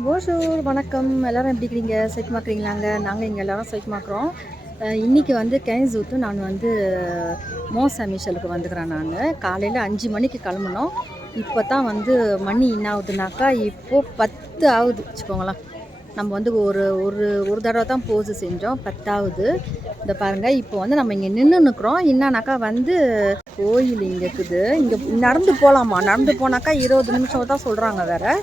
போஷூர் வணக்கம். எல்லோரும் எப்படி இருக்கிறீங்க? சைக்கிமாக்குறீங்களாங்க? நாங்கள் இங்கே எல்லோரும் சைக்கிமாக்குறோம். இன்றைக்கி வந்து கேன்சூத்து நான் வந்து மோசமிஷலுக்கு வந்துக்கிறேன். நான் காலையில் 5 மணிக்கு கிளம்புனோம். இப்போ தான் வந்து மணி என்ன ஆகுதுனாக்கா இப்போது 10 ஆகுது வச்சுக்கோங்களேன். நம்ம வந்து ஒரு ஒரு ஒரு தடவை தான் போஸு செஞ்சோம், 10 ஆகுது. இந்த பாருங்கள், இப்போ வந்து நம்ம இங்கே நின்றுக்கிறோம். என்னன்னாக்கா வந்து கோயில் இங்கே இருக்குது. இங்கே நடந்து போகலாமா? நடந்து போனாக்கா 20 நிமிஷம் தான் சொல்கிறாங்க வேறு.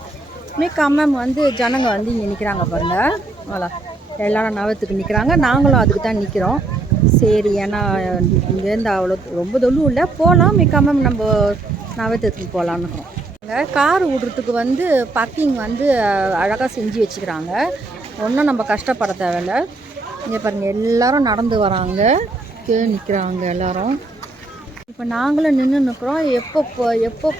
கம்மம் வந்து ஜனங்க வந்து இங்கே நிற்கிறாங்க பாருங்க. அவ்வளோ எல்லாரும் நவத்துக்கு நிற்கிறாங்க, நாங்களும் அதுக்கு தான் நிற்கிறோம். சரி, ஏன்னா இங்கேருந்து அவ்வளோ ரொம்ப தொல்லும் இல்லை, போகலாம். கம்மம் நம்ம நவத்துக்கு போகலான்னுக்கிறோம். கார் விடுறதுக்கு வந்து பார்க்கிங் வந்து அழகாக செஞ்சு வச்சுக்கிறாங்க. ஒன்றும் நம்ம கஷ்டப்பட தேவையில்லை. இங்கே பாருங்கள், எல்லோரும் நடந்து வராங்க, நிற்கிறாங்க எல்லோரும். இப்போ நாங்களும் நின்றுக்கிறோம். எப்போ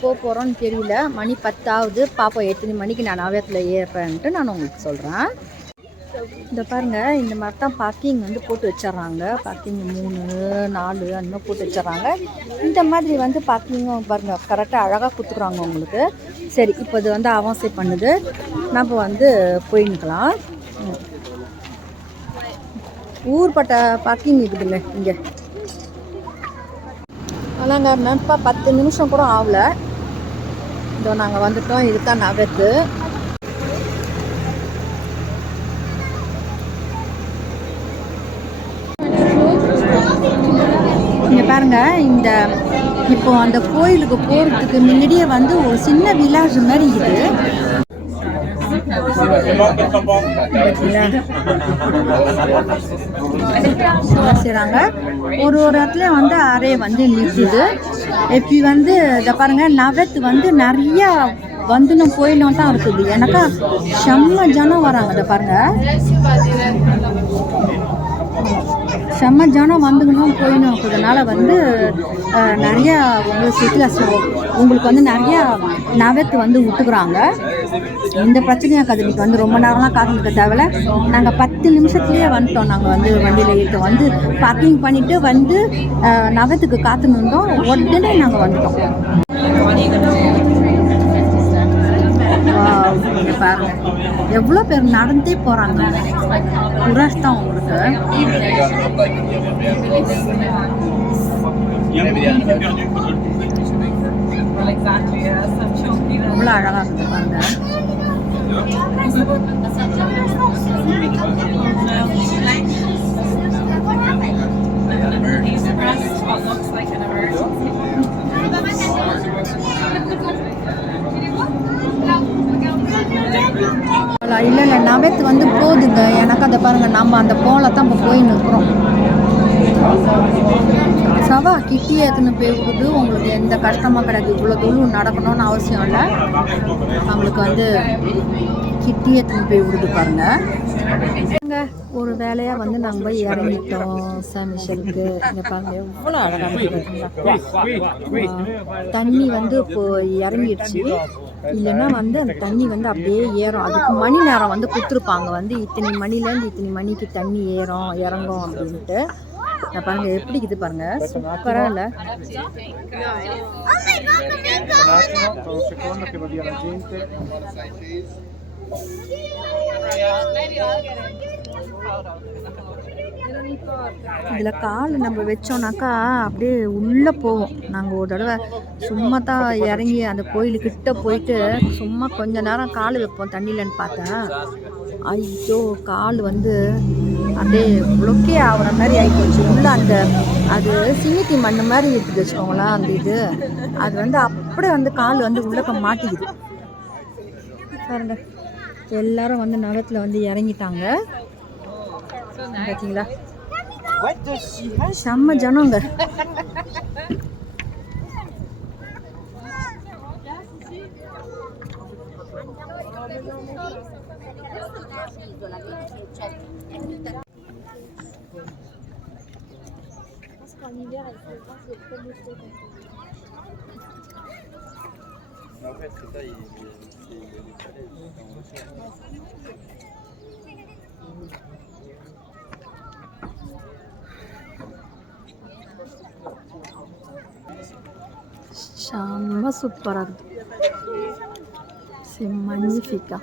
போக போகிறோன்னு தெரியல. மணி 10 ஆகுது. பாப்பா எத்தனை மணிக்கு நான் நவயத்தில் ஏறுறேன்ட்டு நான் உங்களுக்கு சொல்கிறேன். இந்த பாருங்கள், இந்த மாதிரி தான் பார்க்கிங் வந்து போட்டு வச்சிட்றாங்க. பார்க்கிங் 3, 4 அந்த மாதிரி போட்டு வச்சிட்றாங்க. இந்த மாதிரி வந்து பார்க்கிங்கும் பாருங்கள் கரெக்டாக அழகாக கொடுத்துக்குறாங்க உங்களுக்கு. சரி, இப்போ இது வந்து அவசியம் பண்ணுது. நம்ம வந்து போயின்னுக்கலாம். ஊர்பட்ட பார்க்கிங் இருக்குதுல்ல இங்கே. ஆனாங்க நட்பா 10 நிமிஷம் கூட ஆகலை. இதோ நாங்கள் வந்துட்டோம். இதுதான் நகத்து. இங்கே பாருங்கள், இந்த இப்போ அந்த கோயிலுக்கு போகிறதுக்கு முன்னாடியே வந்து ஒரு சின்ன வில்லேஜ் மாதிரி இருக்குது. செய்கிறாங்க. ஒரு இடத்துல வந்து அறை வந்து நிற்குது. எப்படி வந்து இதை பாருங்கள், நவத்து வந்து நிறையா வந்துன்னு போயிடும் தான் இருக்குது. எனக்கா செம்ம ஜனம் வராங்க. இதை பாருங்கள், செம்ம ஜனம் வந்துக்கணும் போயிடும் இருக்கிறதுனால வந்து நிறையா உங்களுக்கு வந்து நிறையா நவத்து வந்து விட்டுக்குறாங்க. இந்த பிரச்சனையாக இருக்காது. இன்றைக்கி வந்து ரொம்ப நேரம்லாம் காத்துக்க தேவையில்ல. நாங்கள் 10 நிமிஷத்துலேயே வந்துட்டோம். நாங்கள் வந்து வண்டியில் ஏறிட்டு வந்து பார்க்கிங் பண்ணிவிட்டு வந்து நவத்துக்கு காத்துன்னு இருந்தோம். உடனே நாங்கள் வந்துட்டோம். பாருங்க, எவ்வளோ பேர் நடந்தே போகிறாங்க. குரஷ் தான் உங்களுக்கு. எவ்வளோ அழகாக இருக்குது பாருங்க. இல்லை நவத்து வந்து போகுதுங்க. எனக்கு அதை பாருங்கள், நம்ம அந்த போல தான் இப்போ போயின்னு இருக்கிறோம். சவா கிட்டியே எத்தனை போய் விடுது. உங்களுக்கு எந்த கஷ்டமாக கிடையாது. இவ்வளோ தூரம் நடக்கணும்னு அவசியம் இல்லை. நம்மளுக்கு வந்து கிட்டி எத்தனை போய் விடுது பாருங்கள். ஒரு வேலையாக வந்து நாங்கள் போய் இறங்கிட்டோம் சாமிஷலுக்கு. இங்கே பாருங்க, எவ்வளோ அழகாக இருக்குது. தண்ணி வந்து இப்போ இறங்கிடுச்சு. இல்லைன்னா வந்து அந்த தண்ணி வந்து அப்படியே ஏறும். அதுக்கு மணி நேரம் வந்து கொடுத்துருப்பாங்க. வந்து இத்தனை மணிலேருந்து இத்தனை மணிக்கு தண்ணி ஏறும் இறங்கும் அப்படின்ட்டு. நான் பாருங்கள் எப்படி இது பாருங்கள், சூப்பராக இல்லை? இதில் கால் நம்ம வச்சோன்னாக்கா அப்படியே உள்ளே போவோம். நாங்கள் ஒரு தடவை சும்மா தான் இறங்கி அந்த கோயிலுக்கிட்ட போயிட்டு சும்மா கொஞ்ச நேரம் கால் வைப்போம் தண்ணியிலன்னு பார்த்தேன். ஐயோ, கால் வந்து அப்படியே புளொக்கே ஆகிற மாதிரி ஆகிப்போச்சு. உள்ளே அந்த அது சிங்கிட்டி மண் மாதிரி இருக்குது வச்சுக்கோங்களேன். அந்த இது அது வந்து அப்படியே வந்து கால் வந்து உள்ளக்க மாட்டிக்குது பாருங்க. எல்லாரும் வந்து நகத்தில் வந்து இறங்கிட்டாங்க பார்த்தீங்களா? செம்ம ஜனங்க. செம்ம சூப்பராக இருக்குது. C'est magnifique.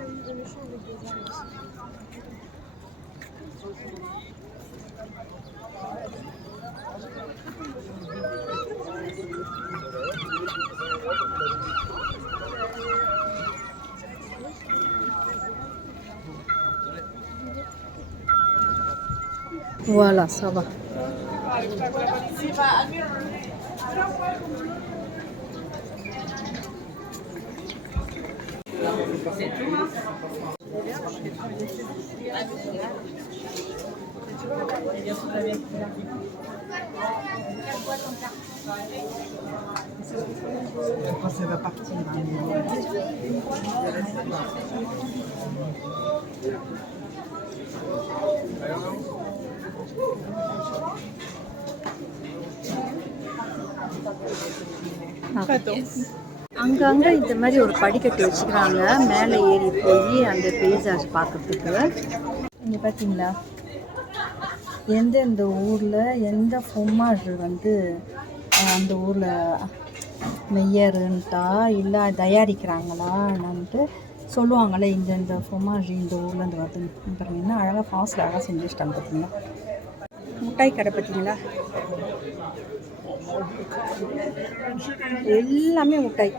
Voilà, ça va. Quand ça va partir, அங்கங்கே இந்த மாதிரி ஒரு படிக்கட்டு வச்சுக்கிறாங்க மேலே ஏறி போய் அந்த பெய்சாஜ் பார்க்கறதுக்கு. இங்கே பார்த்தீங்களா எந்தெந்த ஊரில் எந்த ஃப்ரோமாஜ் வந்து அந்த ஊரில் மெய்யருன்ட்டா இல்லை தயாரிக்கிறாங்களா என்னன்ட்டு சொல்லுவாங்களே. இந்த ஃப்ரோமாஜ் இந்த ஊர்லேருந்து வருதுன்னு பாருங்க. இன்னும் அழகாக ஃபாஸ்ட்டில் அழகாக செஞ்சு வச்சிட்டாங்க பார்த்தீங்களா. மிட்டாய் கடை பார்த்தீங்களா, எல்லாமே மிட்டாய்.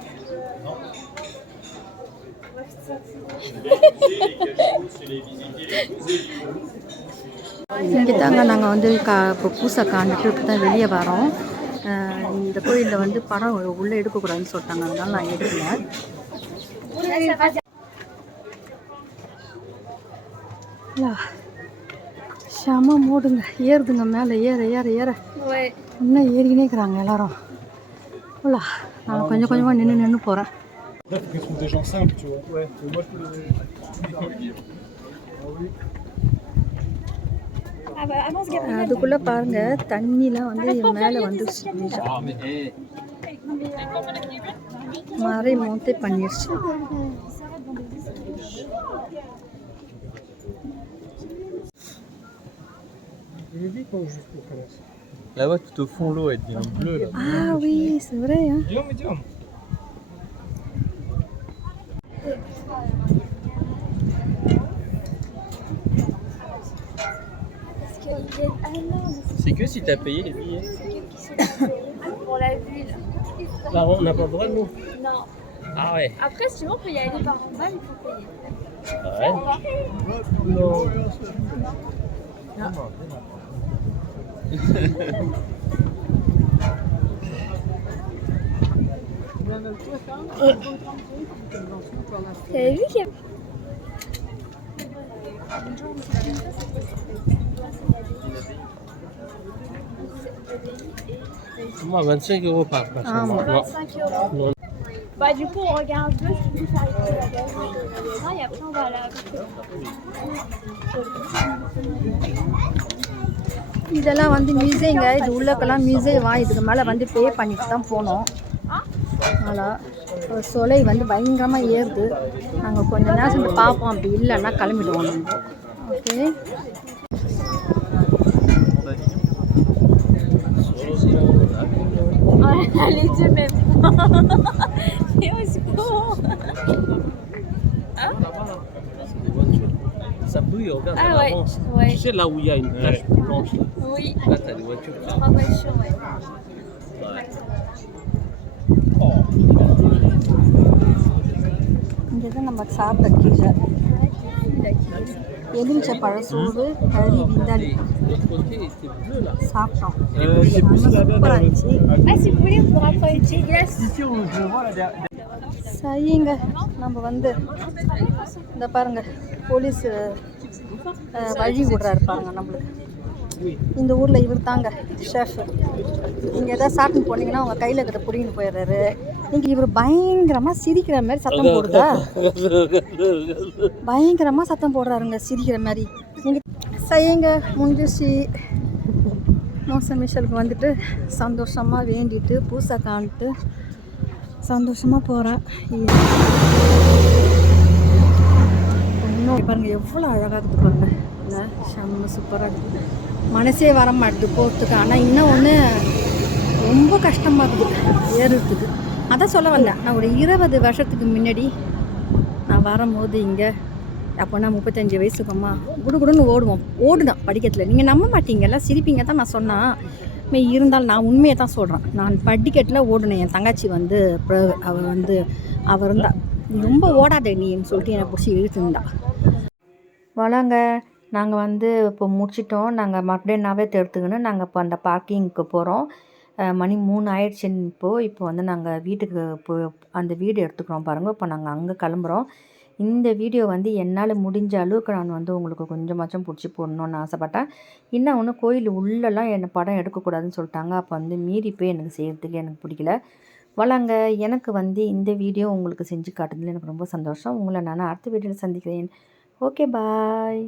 இங்கே தாங்க நாங்கள் வந்து இப்போ பூசை காண்டுட்டு இப்போ தான் வெளியே வரோம். இந்த கோயிலில் வந்து படம் உள்ளே எடுக்கக்கூடாதுன்னு சொல்லிட்டாங்க, அதனால நான் எடுக்கல. செம மூடுங்க, ஏறுதுங்க மேலே, ஏற ஏற ஏற இன்னும் ஏறிக்கினே இருக்கிறாங்க எல்லாரும். ஓலா நான் கொஞ்சம் கொஞ்சமாக நின்று போகிறேன். அதுக்குள்ளே பாருங்க தண்ணிலாம் வந்து மேலே வந்துருச்சு, மறை மோத்தே பண்ணிடுச்சு. Là-bas, tout au fond, l'eau, elle devient bleue. Là. Ah oui, c'est vrai. Hein? Médium. C'est que si tu as payé les billets. Pour la ville. Là, on n'a pas le droit, nous. Non. Ah ouais. Après, si on peut y aller par en bas, il faut payer. Ah ouais. Non. T'avais vu qu'il y a... Moi, 25 € par personne. Ah, moi. Non. 25 euros. Non. Bah, du coup, on regarde deux, ce qui peut faire la gare. Et après, on va à la... இதெல்லாம் வந்து மியூசியங்க, இது உள்ளக்கெல்லாம் மியூசியமா. இதுக்கு மேலே வந்து பே பண்ணிட்டு தான் போனோம். அதனால் சொலை வந்து பயங்கரமாக ஏறுது. நாங்கள் கொஞ்சம் நேரம் சென்று பார்ப்போம், அப்படி இல்லைன்னா கிளம்பிடுவோம் நம்ம. Okay, les deux même. Et au secours. Hein? C'est des voitures. Ça brille, regarde, Ah à ouais, l'avance. ouais. Tu sais là où il y a une tache blanche là, Oui. là t'as des voitures. En voiture, ouais. இங்கே தான் நம்ம சாப்பிட்ட கீழே எலுமிச்சை பழசோறு கறி விந்தாடி L'autre côté, c'est bleu là. சாப்பிட்டோம். சூப்பராக இருந்துச்சு. Ah, si vous voulez, on pourra prendre une petite glace. சரிங்க, நம்ம வந்து இந்த பாருங்க போலீஸ் வழி விடுறாரு பாருங்க நம்மளுக்கு. இந்த ஊரில் இவர் தாங்க ஷெஃப். நீங்கள் எதாவது சாப்பிட்டு போனீங்கன்னா அவங்க கையில் கிட்ட பிடிங்கிட்டு போயிடுறாரு. நீங்கள் இவர் பயங்கரமாக சிரிக்கிற மாதிரி சத்தம் போடுதா, பயங்கரமாக சத்தம் போடுறாருங்க சிரிக்கிற மாதிரி. நீங்கள் செய்யுங்க முடிஞ்சிச்சு. மோசம் மிஷலுக்கு வந்துட்டு சந்தோஷமாக வேண்டிட்டு பூசை காணிட்டு சந்தோஷமாக போகிறேன். இன்னும் பாருங்கள் எவ்வளோ அழகாக இருக்குது பாருங்கள். இல்லை செம்ம சூப்பராக இருக்குது. மனசே வர மாட்டுது போகிறதுக்கு. ஆனால் இன்னும் ஒன்று ரொம்ப கஷ்டமாக இருக்குது ஏறுறதுக்கு. அதான் சொல்ல வந்தேன், நான் ஒரு 20 வருஷத்துக்கு முன்னாடி நான் வரும்போது இங்கே அப்போனா 35 வயசுக்கும்மா குடுகுடுன்னு ஓடுதான் படிக்கட்டில். நீங்கள் நம்ப மாட்டீங்கல்ல, சிரிப்பீங்க தான் நான் சொன்னால். இருந்தாலும் நான் உண்மையை தான் சொல்கிறேன். நான் படிக்கட்டில் ஓடுனேன். என் தங்கச்சி வந்து அவள் இருந்தா ரொம்ப ஓடாத நீன்னு சொல்லிட்டு என்னை பிடிச்சி இழுத்துருந்தா. வளங்க நாங்கள் வந்து இப்போ முடிச்சிட்டோம். நாங்கள் மறுபடியும் நவேத்தை எடுத்துக்கின்னு நாங்கள் இப்போ அந்த பார்க்கிங்க்கு போகிறோம். மணி 3 ஆயிடுச்சுன்னு இப்போ வந்து நாங்கள் வீட்டுக்கு அந்த வீடு எடுத்துக்கிறோம் பாருங்கள். இப்போ நாங்கள் அங்கே கிளம்புறோம். இந்த வீடியோ வந்து என்னால் முடிஞ்ச அளவுக்கு நான் வந்து உங்களுக்கு கொஞ்சமாச்சும் பிடிச்சி போடணுன்னு ஆசைப்பட்டேன். இன்னும் ஒன்று கோயில் உள்ளெல்லாம் என்னை படம் எடுக்கக்கூடாதுன்னு சொல்லிட்டாங்க. அப்போ வந்து மீறி போய் எனக்கு செய்கிறதுக்கு எனக்கு பிடிக்கல. வளங்க எனக்கு வந்து இந்த வீடியோ உங்களுக்கு செஞ்சு காட்டுறதுல எனக்கு ரொம்ப சந்தோஷம். உங்களை நான் அடுத்த வீடியோவில் சந்திக்கிறேன். Okay bye.